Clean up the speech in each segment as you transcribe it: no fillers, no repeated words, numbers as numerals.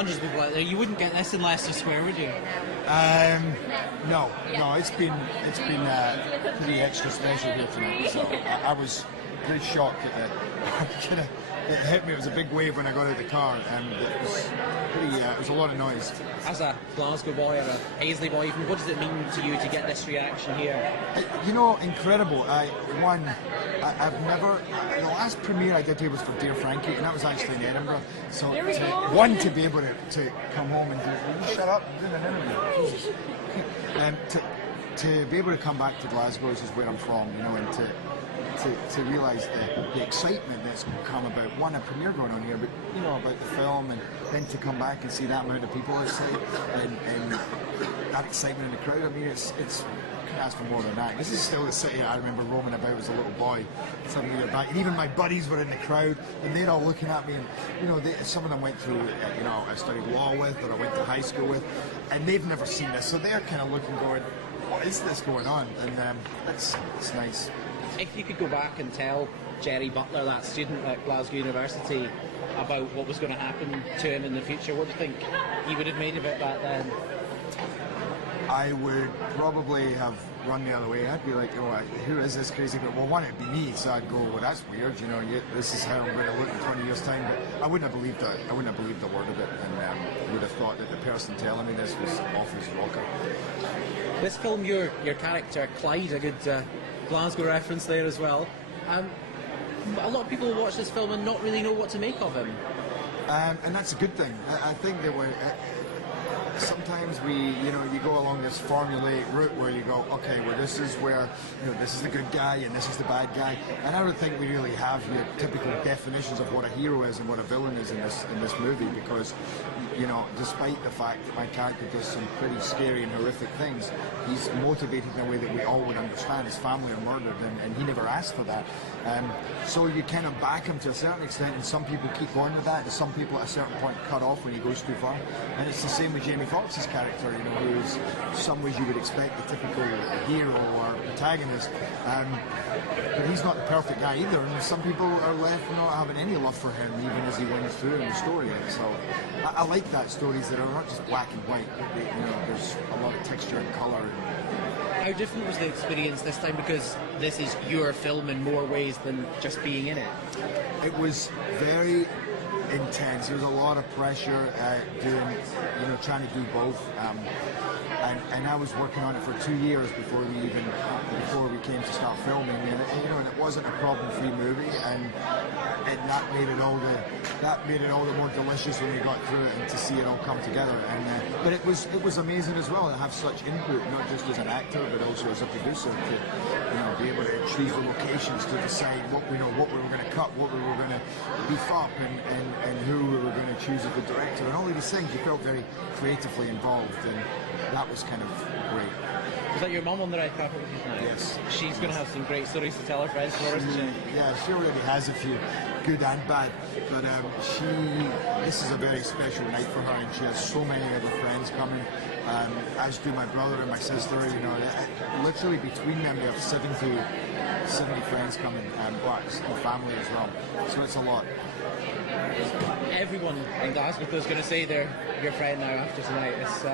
hundreds of people out there. You wouldn't get this in Leicester Square, would you? No. It's been pretty extra special here tonight. So I was pretty shocked at that. It hit me. It was a big wave when I got out of the car, and it was pretty. It was a lot of noise. As a Glasgow boy or a Paisley boy, even, what does it mean to you to get this reaction here? Incredible. I've never. The last premiere I did here was for Dear Frankie, and that was actually in Edinburgh. So to be able to come home and do. Shut up! I'm doing an interview. Jesus. To be able to come back to Glasgow, which is where I'm from, and to realise the excitement that's come about a premiere going on here, but about the film, and then to come back and see that amount of people outside and that excitement in the crowd. I mean, it's couldn't ask for more than that. This is still the city I remember roaming about as a little boy. Suddenly they're back, and even my buddies were in the crowd, and they're all looking at me. And some of them went through, I studied law with, or I went to high school with, and they've never seen this, so they're kind of looking, going, "What is this going on?" And it's nice. If you could go back and tell Gerard Butler, that student at Glasgow University, about what was going to happen to him in the future, what do you think he would have made of it back then? I would probably have run the other way. I'd be like, who is this crazy girl? Well, one, it'd be me, so I'd go, well, that's weird, this is how I'm going to look in 20 years' time. But I wouldn't have believed it. I wouldn't have believed a word of it, and would have thought that the person telling me this was off his rocker. This film, your character, Clyde, a good Glasgow reference there as well. A lot of people watch this film and not really know what to make of him. And that's a good thing. I think that sometimes you go along this formulaic route where you go, okay, well, this is where, this is the good guy and this is the bad guy. And I don't think we really have your typical definitions of what a hero is and what a villain is in this movie, because, despite the fact that my character does some pretty scary and horrific things, he's motivated in a way that we all would understand. His family are murdered, and he never asked for that. So you kind of back him to a certain extent, and some people keep going with that, and some people at a certain point cut off when he goes too far. And it's the same with Jamie Foxx's character, who is, in some ways you would expect the typical hero or protagonist, but he's not the perfect guy either, and some people are left not having any love for him even as he went through in the story. So I like that, stories that are not just black and white, but there's a lot of texture and colour. How different was the experience this time, because this is your film in more ways than just being in it? It was very intense. There was a lot of pressure trying to do both. And I was working on it for 2 years before we came to start filming, and it wasn't a problem-free movie, and that made it all the more delicious when we got through it and to see it all come together. But it was amazing as well to have such input, not just as an actor but also as a producer, to be able to choose the locations, to decide what we were going to cut, what we were going to beef up, and who we were going to choose as the director, and all of these things. You felt very creatively involved, and that was kind of great. Was that your mum on the red carpet with you tonight? Yes. She's going to have some great stories to tell her friends for us, isn't she? Yeah, she already has a few, good and bad. But this is a very special night for her, and she has so many other friends coming, as do my brother and my sister. Literally between them, they have 70 friends coming, and family as well. So it's a lot. Everyone in Glasgow is going to say they're your friend now after tonight. It's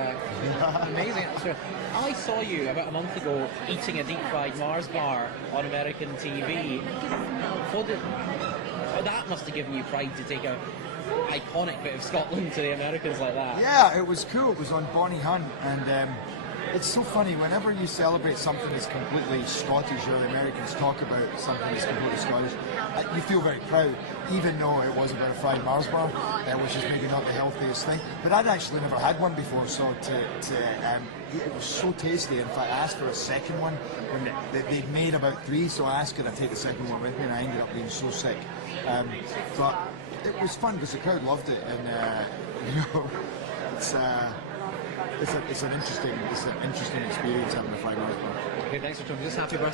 amazing. So, I saw you about a month ago eating a deep-fried Mars bar on American TV. That must have given you pride to take a iconic bit of Scotland to the Americans like that. Yeah, it was cool. It was on Bonnie Hunt, and it's so funny, whenever you celebrate something that's completely Scottish, or the Americans talk about something that's completely Scottish, you feel very proud, even though it was about a fried Mars bar, which is maybe not the healthiest thing. But I'd actually never had one before, so it was so tasty. In fact, I asked for a second one, and they'd made about 3, so I asked could I take the second one with me, and I ended up being so sick. But it was fun because the crowd loved it, and it's an interesting experience having a fried Mars bar. Okay, thanks for joining us. Happy birthday.